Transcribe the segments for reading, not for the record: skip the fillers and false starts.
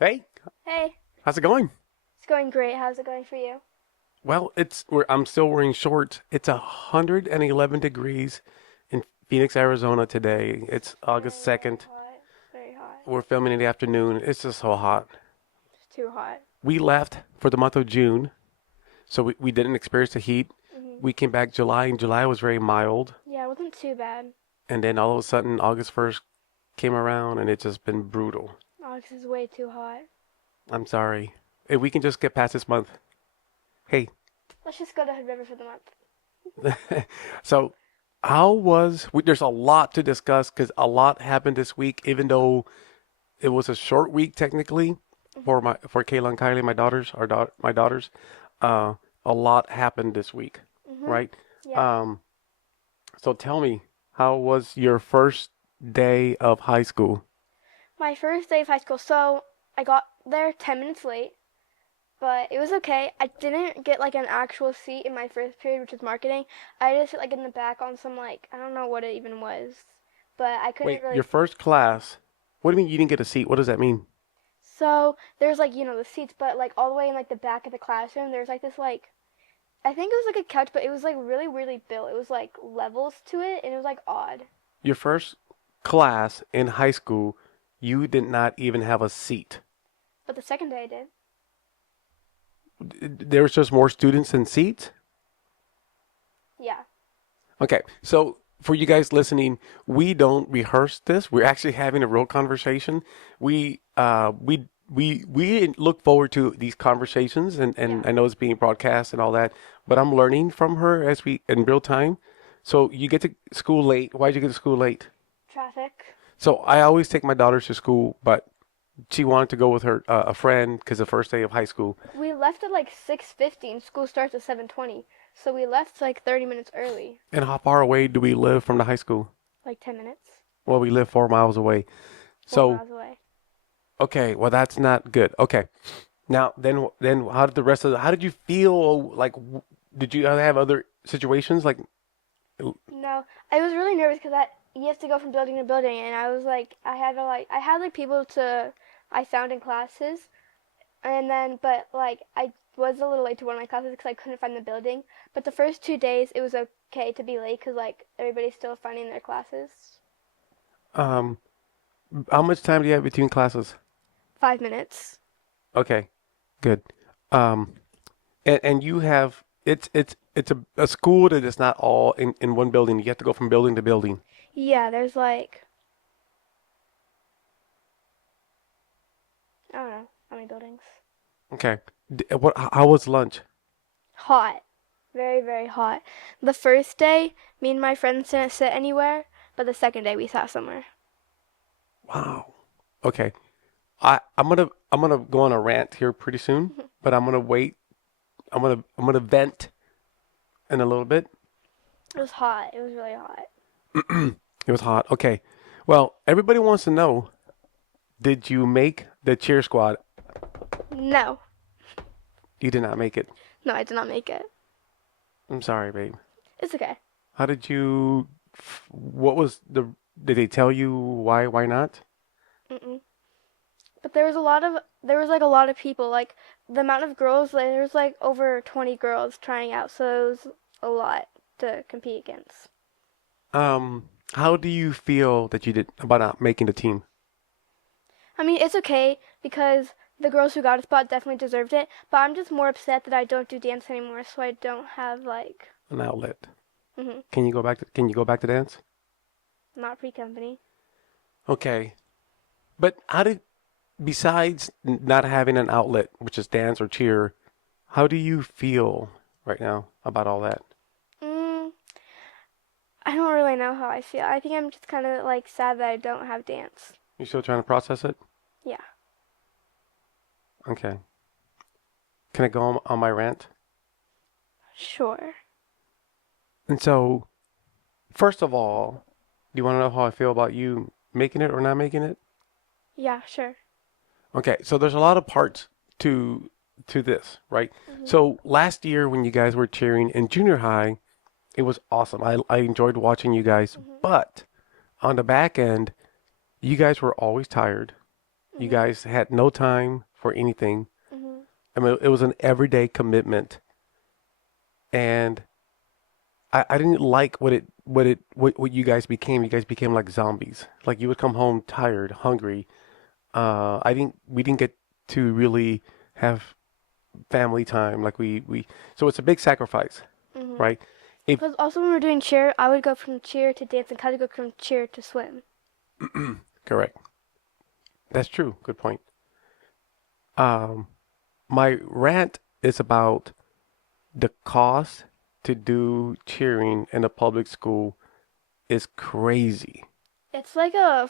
Hey, Hey, how's it going? it's going great. How's it going for you? Well, I'm still wearing shorts. It's 111 degrees in Phoenix, Arizona today. It's August Very, very 2nd. hot. Very hot. We're filming in the afternoon. It's just so hot. It's too hot. We left for the month of June, so we didn't experience the heat. We came back July, and July was very mild. Yeah, it wasn't too bad. And then all of a sudden, August 1st came around, and it's just been brutal. Alex is way too hot. I'm sorry. If we can just get past this month. Hey, Let's just go to Hood River for the month. so there's a lot to discuss because a lot happened this week, even though it was a short week technically for Kayla and Kylie, my daughters. Uh, a lot happened this week, right? Yeah. Um, so tell me, how was your first day of high school? My first day of high school, so I got there 10 minutes late, but it was okay. I didn't get like an actual seat in my first period, which was marketing. I just sit like in the back on some like, I don't know what it even was, but I couldn't Wait, really. your first class? What do you mean you didn't get a seat? What does that mean? So there's like, the seats, but like all the way in like the back of the classroom, there's like this like I think it was like a couch, but it was like really weirdly built. It was like levels to it, and it was like odd. Your first class in high school, you did not even have a seat. But the second day I did. There was just more students than seats. Yeah. Okay, so for you guys listening, we don't rehearse this. We're actually having a real conversation. We look forward to these conversations, and Yeah. I know it's being broadcast and all that. But I'm learning from her as we in real time. So you get to school late. Why'd you get to school late? Traffic. So I always take my daughters to school, but she wanted to go with her a friend because the first day of high school. We left at like 6:50, and school starts at 7:20. So we left like 30 minutes early, And how far away do we live from the high school? like 10 minutes, Well, we live 4 miles away. four So miles away. okay, well that's not good. Okay, now then how did the rest of how did you feel? Like, did you have other situations like? No, I was really nervous because you have to go from building to building, and I was like, I had like people to I found in classes, and then but like I was a little late to one of my classes because I couldn't find the building. But the first 2 days it was okay to be late because like everybody's still finding their classes. Um, how much time do you have between classes? 5 minutes. Okay, good. Um, and you have it's a school that is not all in one building. You have to go from building to building. Yeah, there's like I don't know how many buildings. Okay, what? How was lunch? Hot, very very hot. The first day, me and my friends didn't sit anywhere, but the second day we sat somewhere. Wow. Okay, I'm gonna go on a rant here pretty soon, but I'm gonna wait. I'm gonna vent in a little bit. It was hot. It was really hot. It was hot. Okay. Well, everybody wants to know, did you make the cheer squad? No, You did not make it. no, I did not make it. I'm sorry, babe. It's okay. How did you, what was did they tell you why not? Mm-mm. But there was like a lot of people. Like the amount of girls, like, there was like over 20 girls trying out, so it was a lot to compete against. How do you feel that you did about not making the team? I mean, it's okay because the girls who got a spot definitely deserved it, but I'm just more upset that I don't do dance anymore, so I don't have like, An outlet. hmm Can you go back to dance? not pre-company. Okay. But how did, besides not having an outlet, which is dance or cheer, how do you feel right now about all that? Mm, I don't really know how I feel. I think I'm just kind of like sad that I don't have dance. You still trying to process it? Yeah, Okay. Can I go on my rant? sure. And so, first of all, do you want to know how I feel about you making it or not making it? Yeah, sure. Okay, so there's a lot of parts to this, right? Hmm. So last year when you guys were cheering in junior high, it was awesome. I enjoyed watching you guys, Hmm. but on the back end, you guys were always tired. You guys had no time for anything. Mhm. I mean, it was an everyday commitment, and I didn't like what you guys became. You guys became like zombies. Like you would come home tired, hungry. We didn't get to really have family time like we so it's a big sacrifice, Mhm. right? If Because also when we were doing cheer, I would go from cheer to dance and kind of go from cheer to swim. correct. That's true. Good point. Um, my rant is about the cost to do cheering in a public school is crazy. It's like a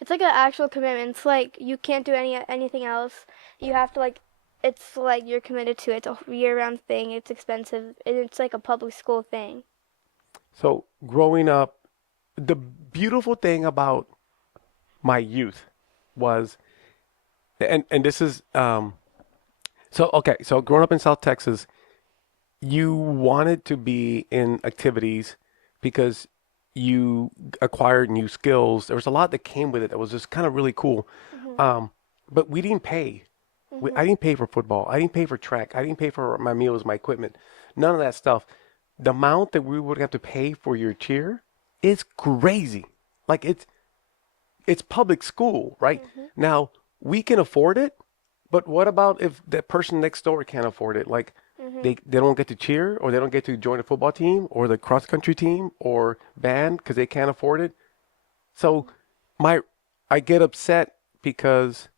it's like an actual commitment. It's like you can't do anything else. You have to like, it's like you're committed to it. It's a year-round thing. It's expensive. And it's like a public school thing. So growing up, the beautiful thing about my youth was, and this is so okay, so growing up in South Texas, you wanted to be in activities because you acquired new skills. There was a lot that came with it that was just kind of really cool. Mhm. Um, but we didn't pay. I Mhm. didn't pay for football. I didn't pay for track. I didn't pay for my meals, my equipment, none of that stuff. The amount that we would have to pay for your cheer is crazy. Like it's public school, right? Mhm. Now we can afford it, but what about if that person next door can't afford it? Like Mhm. they don't get to cheer or they don't get to join the football team or the cross country team or band because they can't afford it. So my I get upset because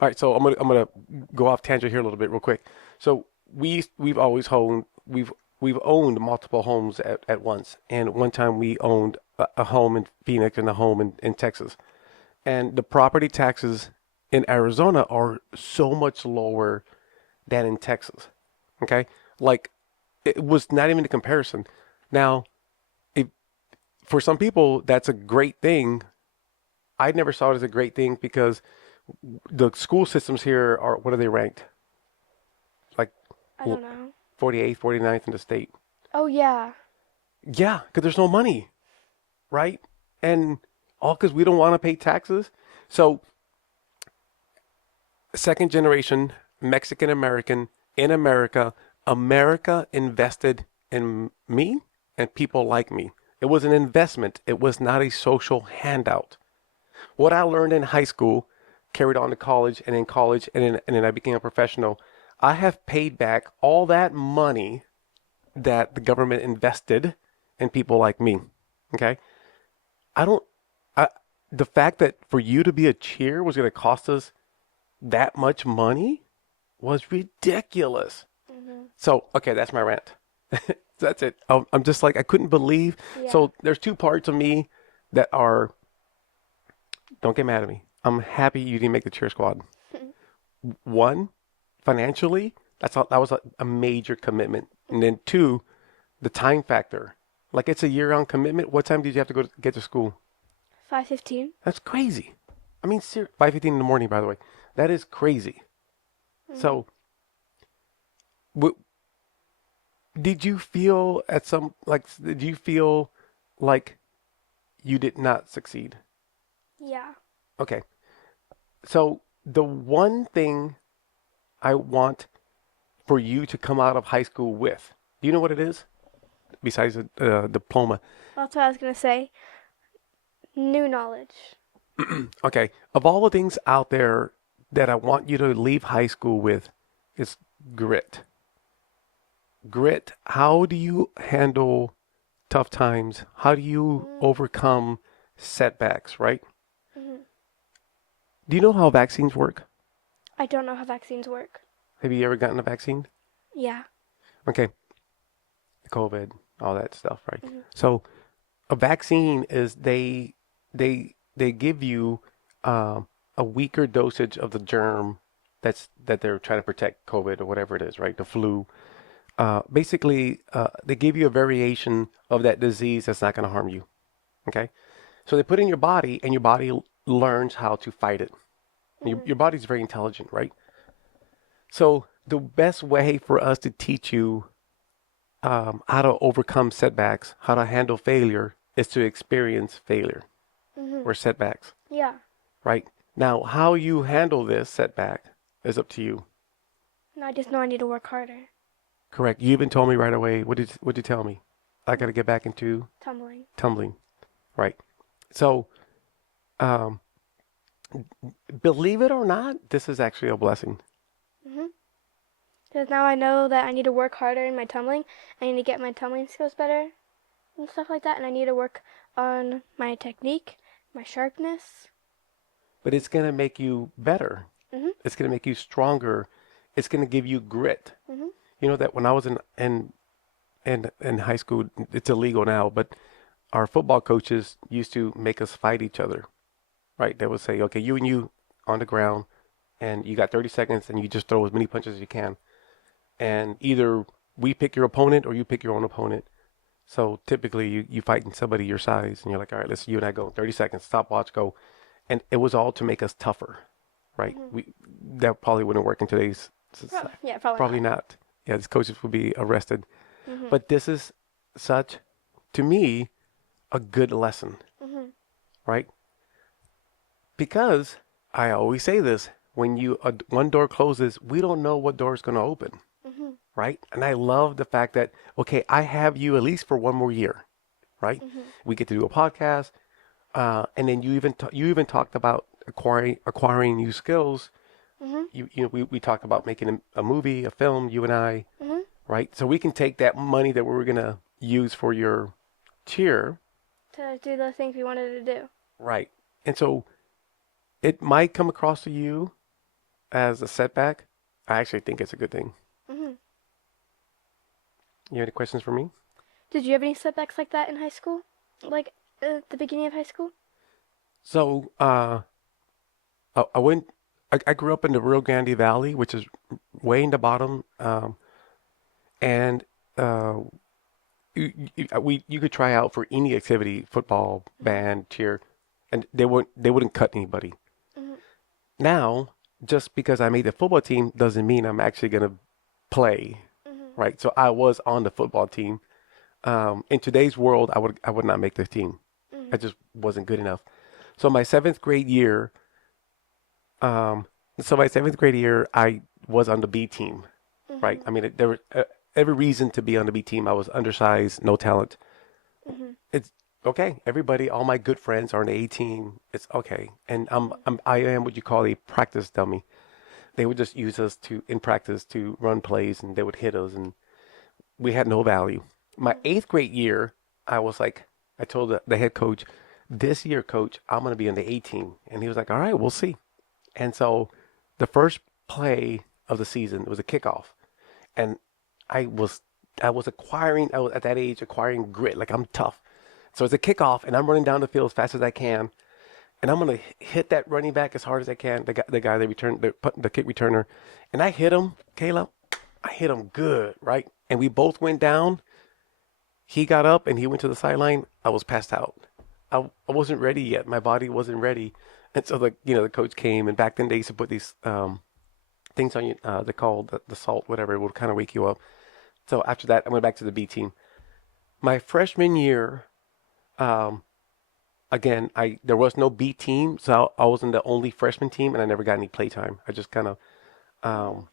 all right, so I'm gonna go off tangent here a little bit real quick. So we've always owned we've owned multiple homes at once. And one time we owned a home in Phoenix and a home in Texas. And the property taxes in Arizona are so much lower than in Texas. Okay? Like it was not even a comparison. Now, if for some people that's a great thing, I never saw it as a great thing because the school systems here are what are they ranked? Like I don't know. 48th, 49th in the state. Oh yeah. Yeah, because there's no money, right? And all because we don't want to pay taxes. So, second generation Mexican American in America, America invested in me and people like me. It was an investment, it was not a social handout. What I learned in high school carried on to college and in college and then I became a professional. I have paid back all that money that the government invested in people like me. Okay. I don't, I, the fact that for you to be a cheer was going to cost us that much money was ridiculous. Mhm. So, okay, that's my rant. That's it. I'm just like, I couldn't believe. Yeah. So, there's two parts of me that are, don't get mad at me. I'm happy you didn't make the cheer squad. One, financially, that was a major commitment. And then two, the time factor. Like it's a year-round commitment. What time did you have to go to get to school? 5:15. That's crazy. I mean, 5:15 in the morning, by the way. That is crazy. Mhm. So, w did you feel at some like did you feel like you did not succeed? Yeah. Okay. So, the one thing I want for you to come out of high school with, do you know what it is? Besides a diploma. That's what I was gonna say. New knowledge. Okay. Of all the things out there that I want you to leave high school with is grit. Grit. How do you handle tough times? How do you Mm. overcome setbacks, right? Mhm. Do you know how vaccines work? I don't know how vaccines work. Have you ever gotten a vaccine? Yeah. Okay. COVID, all that stuff, right? Mhm. So a vaccine is they give you a weaker dosage of the germ that they're trying to protect COVID or whatever it is, right? The flu. Basically, they give you a variation of that disease that's not going to harm you. Okay, so they put it in your body, and your body learns how to fight it. Mhm. Your body's very intelligent, right? So the best way for us to teach you how to overcome setbacks, how to handle failure, is to experience failure Mhm. or setbacks, Yeah. right? Now, how you handle this setback is up to you. And I just know I need to work harder. Correct. You even told me right away. What did you tell me? I got to get back into Tumbling. tumbling. Right. So, um, believe it or not, this is actually a blessing. Mhm. Because now I know that I need to work harder in my tumbling. I need to get my tumbling skills better and stuff like that. And I need to work on my technique, my sharpness. But it's gonna make you better. Mhm. It's gonna make you stronger. It's gonna give you grit. Mhm. You know that when I was in high school, it's illegal now, but our football coaches used to make us fight each other. Right? They would say, okay, you and you on the ground, and you got 30 seconds, and you just throw as many punches as you can. And either we pick your opponent or you pick your own opponent. So typically you fighting somebody your size and you're like, all right, let's you and I go. 30 seconds, stopwatch, go. And it was all to make us tougher, right? Mhm. That probably wouldn't work in today's Probably, society. yeah, probably Probably not. not. Yeah, these coaches would be arrested. Mhm. But this is such, to me, a good lesson, Mhm. right? Because I always say this, when one door closes, we don't know what door is going to open, Mhm. right? And I love the fact that, okay, I have you at least for one more year, right? Mhm. We get to do a podcast, and then you even talked about acquiring new skills. Mhm. We talked about making a movie, a film, you and I, Mhm. right? So we can take that money that we were gonna use for your cheer, To do the things we wanted to do. right? And so it might come across to you as a setback. I actually think it's a good thing. Mhm. You have any questions for me? Did you have any setbacks like that in high school? Like at the beginning of high school? So I went. I grew up in the Rio Grande Valley, which is way in the bottom, and uh, you could try out for any activity, football, Mhm. band, cheer, and they wouldn't cut anybody. Mhm. Now, just because I made the football team doesn't mean I'm actually gonna play, Mhm. right? So I was on the football team. In today's world, I would not make the team. I Mhm. just wasn't good enough. So my seventh grade year, um, my seventh grade year, I was on the B team, right? Mhm. I mean, there was every reason to be on the B team. I was undersized, no talent. Mhm. It's okay. Everybody, all my good friends are on the A team. It's okay. And Mhm. I am what you call a practice dummy. They would just use us in practice to run plays, and they would hit us, and we had no value. My Mhm. eighth grade year, I was like, I told the head coach, this year, coach, I'm going to be on the A team. And he was like, all right, we'll see. And so the first play of the season was a kickoff. And I was, I was at that age acquiring grit. Like I'm tough. So it's a kickoff, and I'm running down the field as fast as I can. And I'm going to hit that running back as hard as I can, the guy that returned, the kick returner. And I hit him, Kayla. I hit him good, right? And we both went down. He got up and he went to the sideline. I was passed out. I wasn't ready yet. My body wasn't ready. And so the coach came, and back then they used to put these things on you. They called the salt, whatever. It would kind of wake you up. So after that, I went back to the B team. My freshman year, um, again, I there was no B team, so I wasn't the only freshman team, and I never got any playtime. I just kind of Mhm. um,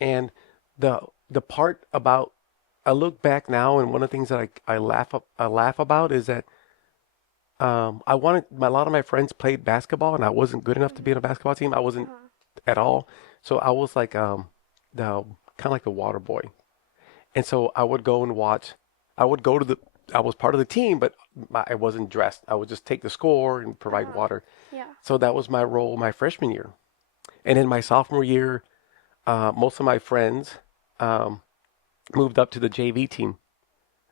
and the part about I look back now, and one of the things that I laugh about is that a lot of my friends played basketball, and I wasn't good enough to be Mhm. on a basketball team. I wasn't Uh-huh. at all. So I was like the kind of like the water boy, and so I would go and watch. I would go to the. I was part of the team, but I wasn't dressed. I would just take the score and provide Uh-huh. water. Yeah. So that was my role my freshman year, and in my sophomore year, most of my friends um, moved up to the JV team.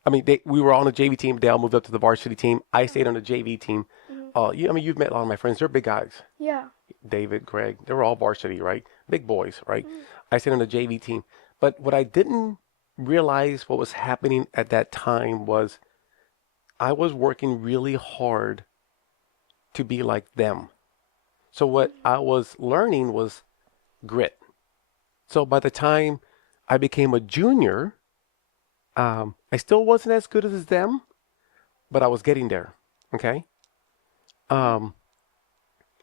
I mean, we were on the JV team. They all moved up to the varsity team. I stayed Uh-huh. on the JV team. Mhm. I mean, you've met a lot of my friends. They're big guys. Yeah. David, Greg, they were all varsity, right? Big boys, right? Mhm. I stayed on the JV team. But what I didn't realize what was happening at that time was I was working really hard to be like them. So what Mhm. I was learning was grit. So by the time I became a junior, I still wasn't as good as them, but I was getting there. Okay. Mhm. Um,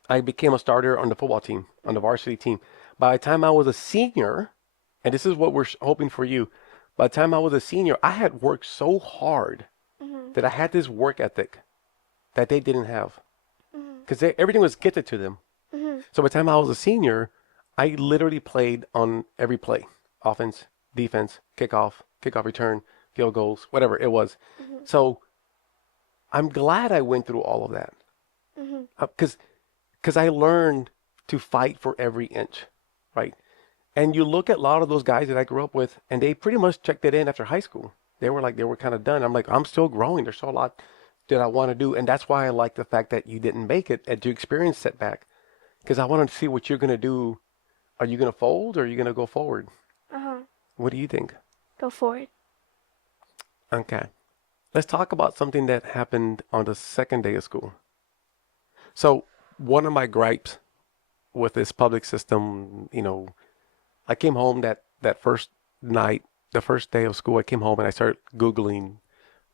I became a starter on the football team, on the varsity team. By the time I was a senior, and this is what we're hoping for you, by the time I was a senior, I had worked so hard Mhm. that I had this work ethic that they didn't have Mhm. because everything was gifted to them. Mhm. So by the time I was a senior, I literally played on every play, offense, defense, kickoff return, field goals, whatever it was. Mhm. So I'm glad I went through all of that Mhm. because I learned to fight for every inch, right? And you look at a lot of those guys that I grew up with, and they pretty much checked it in after high school. They were kind of done. I'm like, I'm still growing. There's still a lot that I want to do, and that's why I like the fact that you didn't make it and to experience setback, because I wanted to see what you're gonna do. Are you gonna fold or are you gonna go forward? Uh huh. What do you think? Go forward. Okay, let's talk about something that happened on the second day of school. So one of my gripes with this public system, I came home that first night, the first day of school. I came home and I started Googling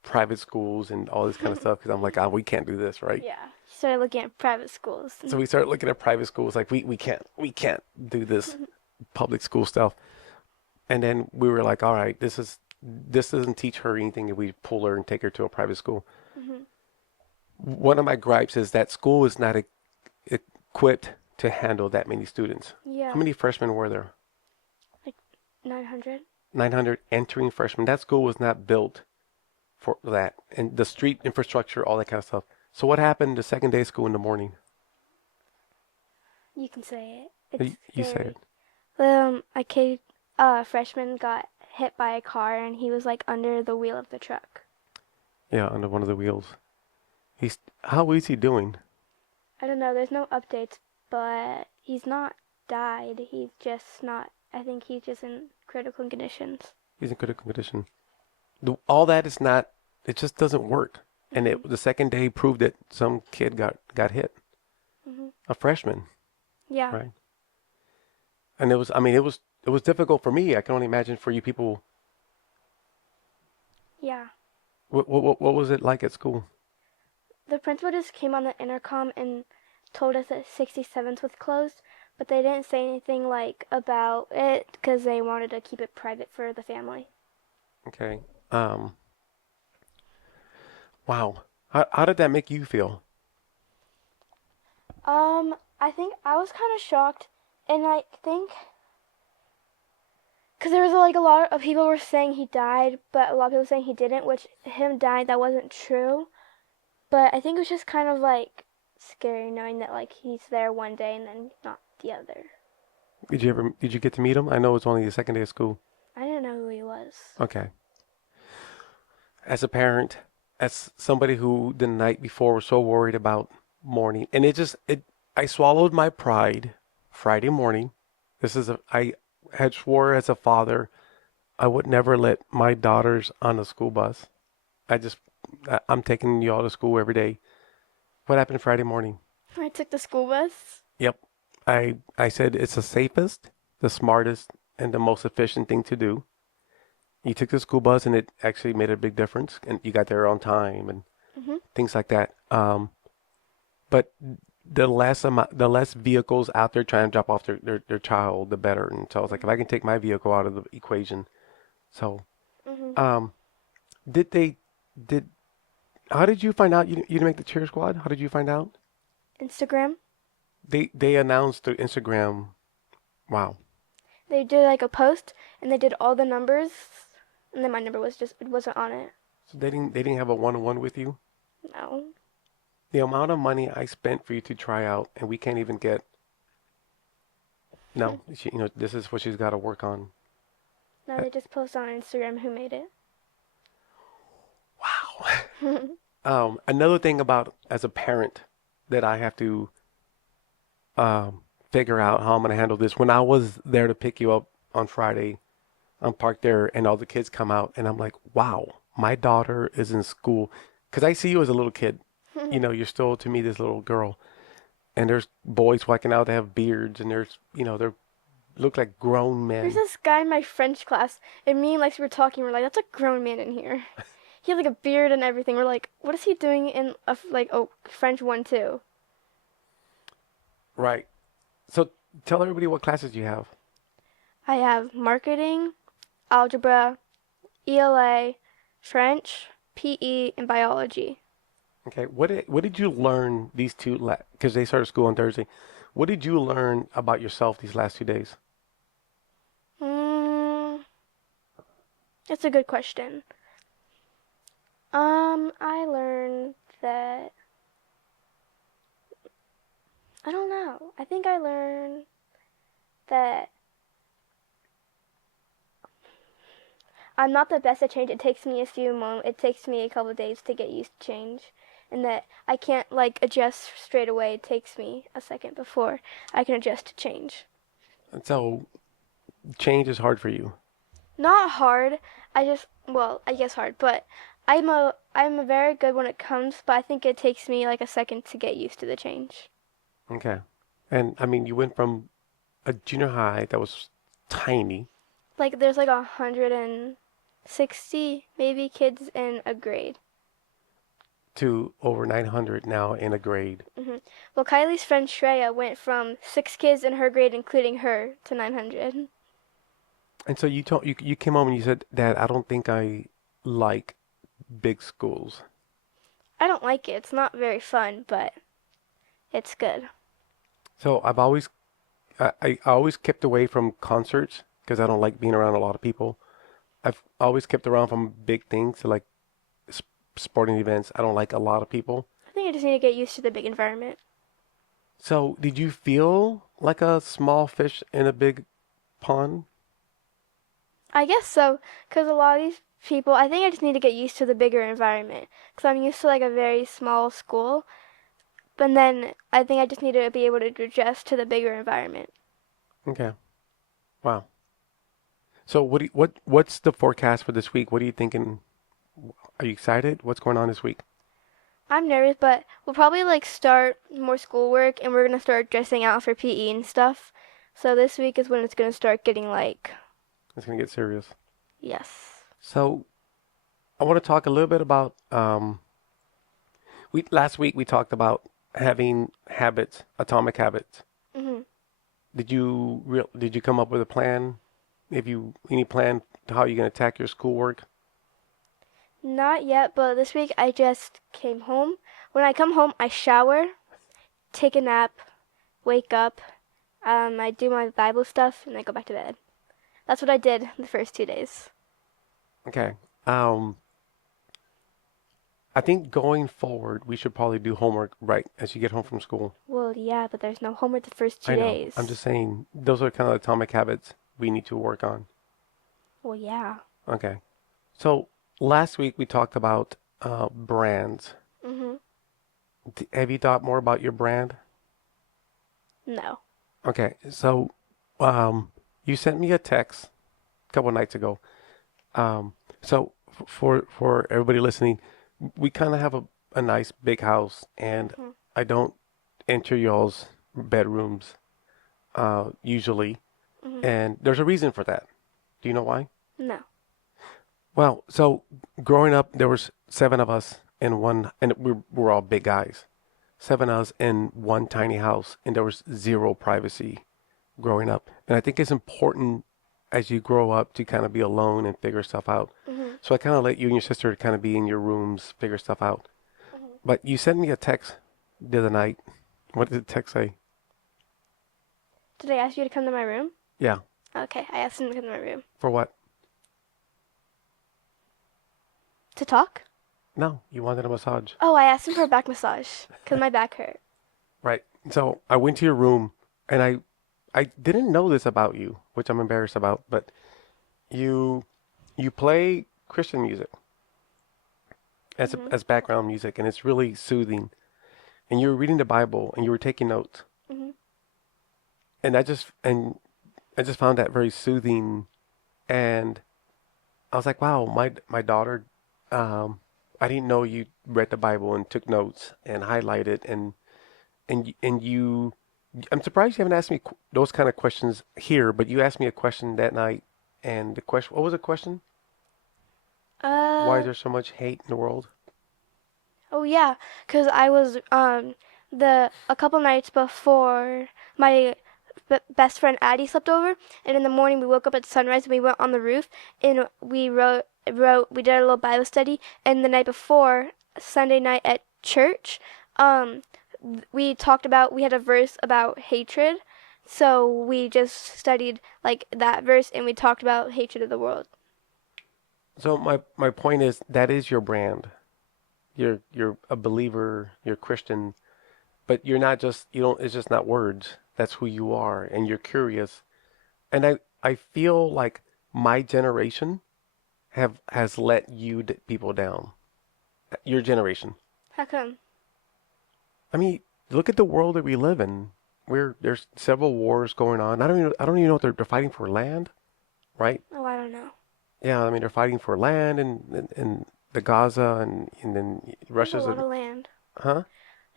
private schools and all this kind of stuff because I'm like, we can't do this, right? Yeah. Started looking at private schools. So we started looking at private schools like we can't do this public school stuff. And then we were like, all right, this doesn't teach her anything if we pull her and take her to a private school. Mhm. One of my gripes is that school is not equipped to handle that many students. How Yeah. many freshmen were there? Like 900. 900 entering freshmen. That school was not built for that. And the street infrastructure, all that kind of stuff. So what happened the second day of school in the morning? You can say it. It's You say scary. it. A kid, freshman got hit by a car and he was like under the wheel of the truck. Yeah, under one of the wheels. How is he doing? I don't know. There's no updates, but he's not died. He's just not. I think he's just in critical conditions. He's in critical condition. All that is not. It just doesn't work. And Mhm. the second day proved that some kid got hit, Mhm. a freshman, Yeah. right? And it was. I mean, it was difficult for me. I can only imagine for you people. Yeah. What was it like at school? The principal just came on the intercom and told us that 67th was closed, but they didn't say anything like about it because they wanted to keep it private for the family. Okay. Um. Wow. How did that make you feel? I think I was kind of shocked, and I think because there was like a lot of people were saying he died, but a lot of people saying he didn't, which him dying that wasn't true. But I think it was just kind of like scary knowing that like he's there one day and then not the other. Did you get to meet him? I know it's only the second day of school. I didn't know who he was. Okay. As a parent, as somebody who the night before was so worried about morning, and I swallowed my pride Friday morning. I had swore as a father I would never let my daughters on a school bus. I'm taking you all to school every day. What happened Friday morning? I took the school bus. Yep. I said it's the safest, the smartest, and the most efficient thing to do. You took the school bus and it actually made a big difference and you got there on time and Mhm. things like that. But the less vehicles out there trying to drop off their child, the better. And so I was like, if I can take my vehicle out of the equation. So, Mhm. um, did they, did, how did you find out you didn't make the cheer squad? How did you find out? Instagram. They announced through Instagram. Wow. They did like a post and they did all the numbers, and then my number was just it wasn't on it. So they didn't have a one-on-one with you? No. The amount of money I spent for you to try out and we can't even get, no, this is what she's got to work on. No, they just posted on Instagram who made it. Wow. Another thing about as a parent that I have to figure out how I'm going to handle this. When I was there to pick you up on Friday, I'm parked there and all the kids come out and I'm like, wow, my daughter is in school. Because I see you as a little kid. You're still to me this little girl. And there's boys walking out that have beards and they're look like grown There's men. this guy in my French class, and me and Lex were talking. We're like, "That's a grown man in here." He has like a beard and everything. We're like, "What is he doing in a French one too?" Right. So tell everybody what classes you have. I have marketing, algebra, ELA, French, PE, and biology. Okay. What did you learn these two because they started school on Thursday. What did you learn about yourself these last 2 days? Mm, that's a good question. I learned that I don't know. I think I learned that I'm not the best at change. It takes me a few moments. It takes me a couple of days to get used to change, and that I can't like adjust straight away. It takes me a second before I can adjust to change. And so change is hard for you. Not hard. I guess hard, but I'm a very good when it comes, but I think it takes me like a second to get used to the change. Okay. And I mean, you went from a junior high that was tiny Like there's like 160 maybe kids in a grade. to over 900 now in a grade. Well, Kylie's friend Shreya went from 6 kids in her grade, including her, to 900. And so you came home and you said, Dad, I don't think I like big schools. I don't like it. It's not very fun, but it's good. So I always kept away from concerts because I don't like being around a lot of people. I've always kept around from big things like sporting events. I don't like a lot of people. I think I just need to get used to the big environment. So did you feel like a small fish in a big pond? I guess so, because a lot of these people, I think I just need to get used to the bigger environment, because I'm used to like a very small school, but then I think I just need to be able to adjust to the bigger environment. Okay. Wow. So what's the forecast for this week? What are you thinking? Are you excited? What's going on this week? I'm nervous, but we'll probably like start more schoolwork and we're gonna start dressing out for PE and stuff. So this week is when it's gonna start getting like, It's gonna get serious. yes. So I want to talk a little bit about we last week we talked about having habits, atomic habits. hmm Did you come up with a plan? If you any plan to how you're gonna attack your schoolwork? Not yet, but this week I just came home. When I come home, I shower, take a nap, wake up, I do my Bible stuff, and I go back to bed. That's what I did the first 2 days. Okay. Um, I think going forward we should probably do homework right as you get home from school. Well, yeah, but there's no homework the first two I know. I'm days. just saying those are kind of atomic habits we need to work on. Well, yeah. Okay. So last week we talked about brands. Mhm. Have you thought more about your brand? No. Okay. So you sent me a text a couple nights ago. So for everybody listening, we kind of have a nice big house, and Mhm. I don't enter y'all's bedrooms usually, Mhm. and there's a reason for that. Do you know why? No. Well, so growing up, there was seven of us in one, and we're all big guys. Seven of us in one tiny house, and there was zero privacy growing up. And I think it's important as you grow up to kind of be alone and figure stuff out. Mhm. So I kind of let you and your sister kind of be in your rooms, figure stuff out. Mhm. But you sent me a text the other night. What did the text say? Did I ask you to come to my room? Yeah, Okay, I asked him to come to my room for what? to talk. No, you wanted a massage. Oh, I asked him for a back massage because my back hurt. Right. So I went to your room, and I didn't know this about you, which I'm embarrassed about, but you you play Christian music Mhm. as background music, and it's really soothing. And you were reading the Bible, and you were taking notes, Mhm. and I just found that very soothing. And I was like, wow, my daughter, um, I didn't know you read the Bible and took notes and highlighted and you. I'm surprised you haven't asked me those kind of questions here, but you asked me a question that night, and the question, what was the question? Why is Uh. there so much hate in the world? Oh yeah, because I was a couple nights before my best friend Addie slept over, and in the morning we woke up at sunrise and we went on the roof and we did a little Bible study. And the night before, Sunday night at church, um, we had a verse about hatred, so we just studied like that verse and we talked about hatred of the world. So my point is that is your brand. You're a believer, you're Christian, but you're not just you don't it's just not words. That's who you are and you're curious. And I feel like my generation have has let people down. Your generation. How come? I mean, look at the world that we live in. There's several wars going on. I don't even know if they're fighting for land, right? Oh, I don't know. Yeah, I mean they're fighting for land and the Gaza and then There's a Russia's lot of land. huh?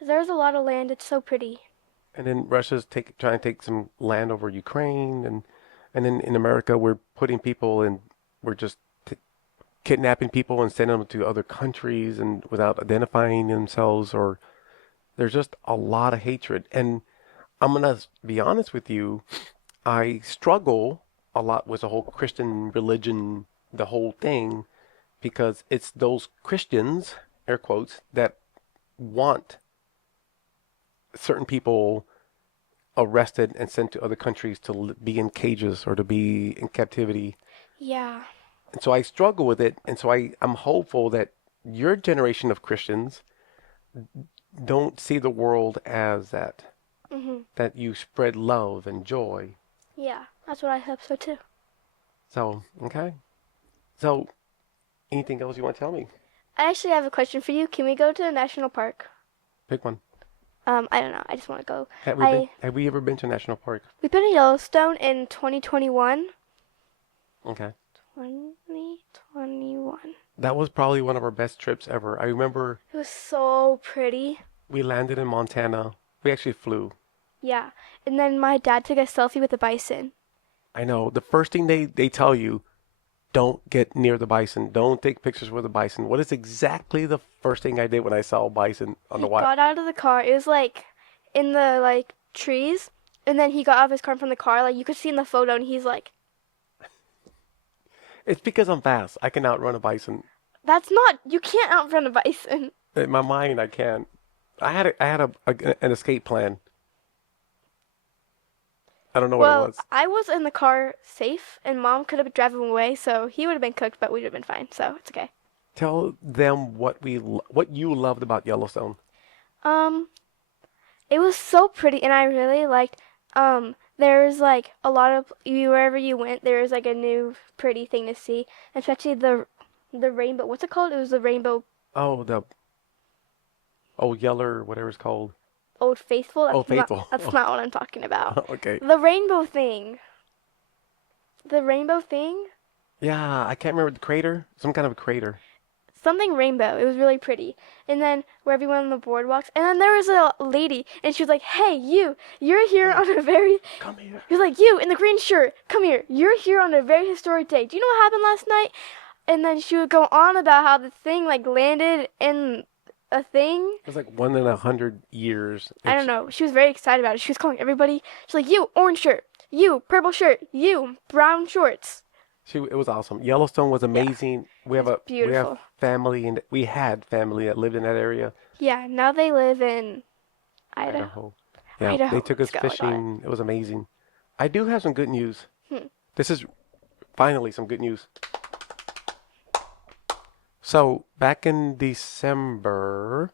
There's a lot of land. It's so pretty. And then Russia's trying to take some land over Ukraine and then in America we're putting people in we're just kidnapping people and sending them to other countries and without identifying themselves or there's just a lot of hatred. And I'm gonna be honest with you, I struggle a lot with the whole Christian religion, the whole thing, because it's those Christians, air quotes, that want certain people arrested and sent to other countries to be in cages or to be in captivity. Yeah. And so I struggle with it. And so I'm hopeful that your generation of Christians don't see the world as that, Mhm. that you spread love and joy. Yeah. That's what I hope so too. So, okay. So, anything else you want to tell me? I actually have a question for you. Can we go to a national park? Pick one. I don't know. I just want to go. Have we ever been to a national park? We've been to Yellowstone in 2021. Okay. 2021. That was probably one of our best trips ever. I remember It was so pretty. we landed in Montana. We actually flew. Yeah. And then my dad took a selfie with the bison. I know. The first thing they tell you, don't get near the bison. Don't take pictures with the bison. What is exactly the first thing I did when I saw a bison on He the wild? got out of the car. It was like in the like trees. And then he got out of his car from the car. Like you could see in the photo and he's like, It's because I'm fast. I can outrun a bison. that's not, you can't outrun a bison. In my mind, I can. An escape plan. I don't know what it Well, was. I was in the car safe and mom could have driven away. So he would have been cooked, but we'd have been fine. So it's okay. Tell them what you loved about Yellowstone. Um, it was so pretty, and I really liked. There's like a lot of wherever you went, there was like a new pretty thing to see, especially the rainbow. What's it called? It was the rainbow Oh, the Old Yeller, whatever it's called. Old Faithful. Old Faithful. That's not what I'm talking about. Okay. The rainbow thing. The rainbow thing. Yeah, I can't remember the crater. Some kind of a crater. Something rainbow. It was really pretty. And then where everyone on the boardwalks. And then there was a lady, and she was like, "Hey, you're here on a very." Come here. He was like, "You in the green shirt, come here. You're here on a very historic day. Do you know what happened last night?" And then she would go on about how the thing like landed in a thing. It was like 1 in 100 years. I don't know. She was very excited about it. She was calling everybody. She's like, "You orange shirt, you purple shirt, you brown shorts." It was awesome. Yellowstone was amazing. We have we have Beautiful. family and we had family that lived in that area. Yeah. Now they live in Idaho. Idaho. Yeah, Idaho. they took us Let's go, fishing. It was amazing. I do have some good news. Hmm. This is finally some good news. So back in December,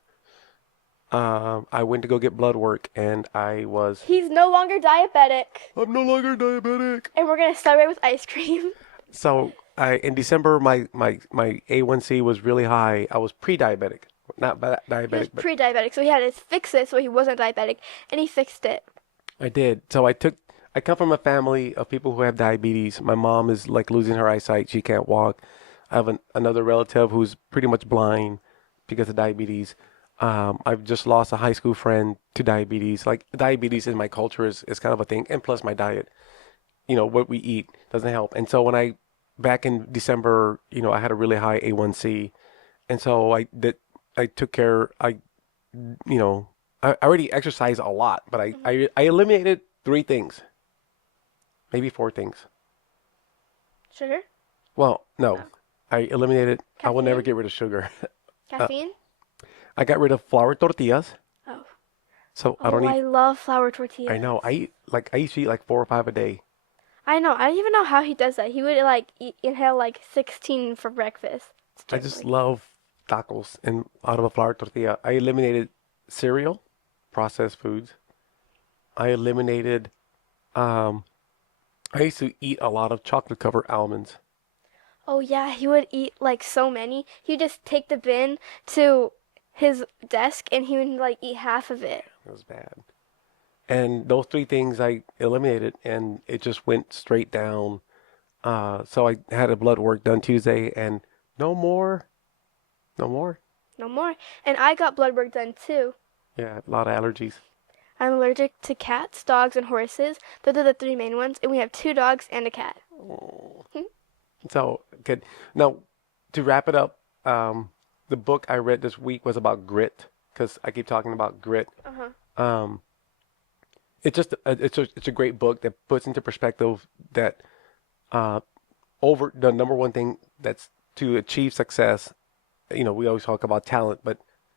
I went to go get blood work, and He's no longer diabetic, I'm no longer diabetic. and we're gonna celebrate with ice cream. So in December, my A1C was really high. I was pre-diabetic, not He was diabetic, but pre-diabetic, so he had to fix it so he wasn't diabetic, and he fixed it. I did. So I come from a family of people who have diabetes. My mom is like losing her eyesight. She can't walk. I have another relative who's pretty much blind because of diabetes. I've just lost a high school friend to diabetes. Like diabetes in my culture is kind of a thing. And plus my diet, what we eat doesn't help. And so back in December, I had a really high A1C. And so I took care, you know, I already exercise a lot, but I eliminated 3 things, maybe 4 things. Sugar, Well, no, oh, I eliminated. I will never caffeine, get rid of sugar. Uh, caffeine. I got rid of flour tortillas, Oh, so I oh, don't I eat. love flour I tortillas. know I used to eat like 4 or 5 a day. I know. I don't even know how he does that. He would like inhale like 16 for breakfast. It's I just terrifying. love tacos and out of a flour tortilla. I eliminated cereal, processed foods. I eliminated. Um, I used to eat a lot of chocolate covered almonds. Oh yeah, he would eat like so many. He would just take the bin to his desk and he would like eat half of it. It was bad. And those 3 things I eliminated, and it just went straight down. So I had a blood work done Tuesday, and no more, no more. No more. And I got blood work done too. Yeah, a lot of allergies. I'm allergic to cats, dogs, and horses. Those are the three main ones, and we have 2 dogs and a cat. Oh. So good. Now, to wrap it up, the book I read this week was about grit, because I keep talking about grit. Uh huh. Um, it's just it's a great book that puts into perspective that uh, over the number one thing that's to achieve success. We always talk about talent, but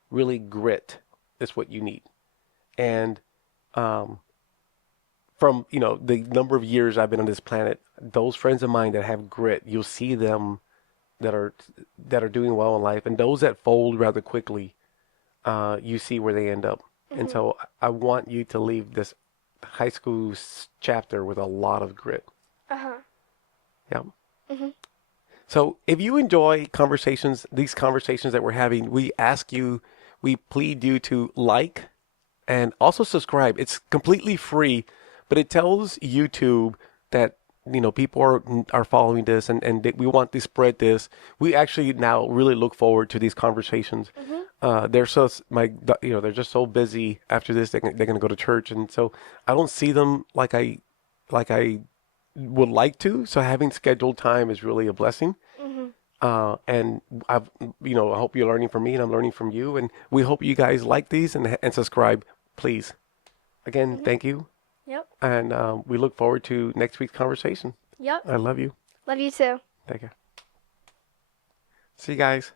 really grit is what you need. And um, from the number of years I've been on this planet, those friends of mine that have grit, you'll see them that are that are doing well in life, and those that fold rather quickly, you see where they end up. And Mhm. so I want you to leave this high school chapter with a lot of grit. Uh huh. Yeah. Mhm. So if you enjoy conversations, these conversations that we're having, we plead you to like and also subscribe. It's completely free, but it tells YouTube that people are following this, and that we want to spread this. We actually now really look forward to these conversations. Mhm. They're so they're just so busy after this. They're gonna go to church, and so I don't see them like I would like to. So having scheduled time is really a blessing. Mhm. And I hope you're learning from me, and I'm learning from you. And we hope you guys like these and subscribe, please. Again, Mhm. thank you. Yep. And we look forward to next week's conversation. Yep. I love you. Love you too. Take care. See you guys.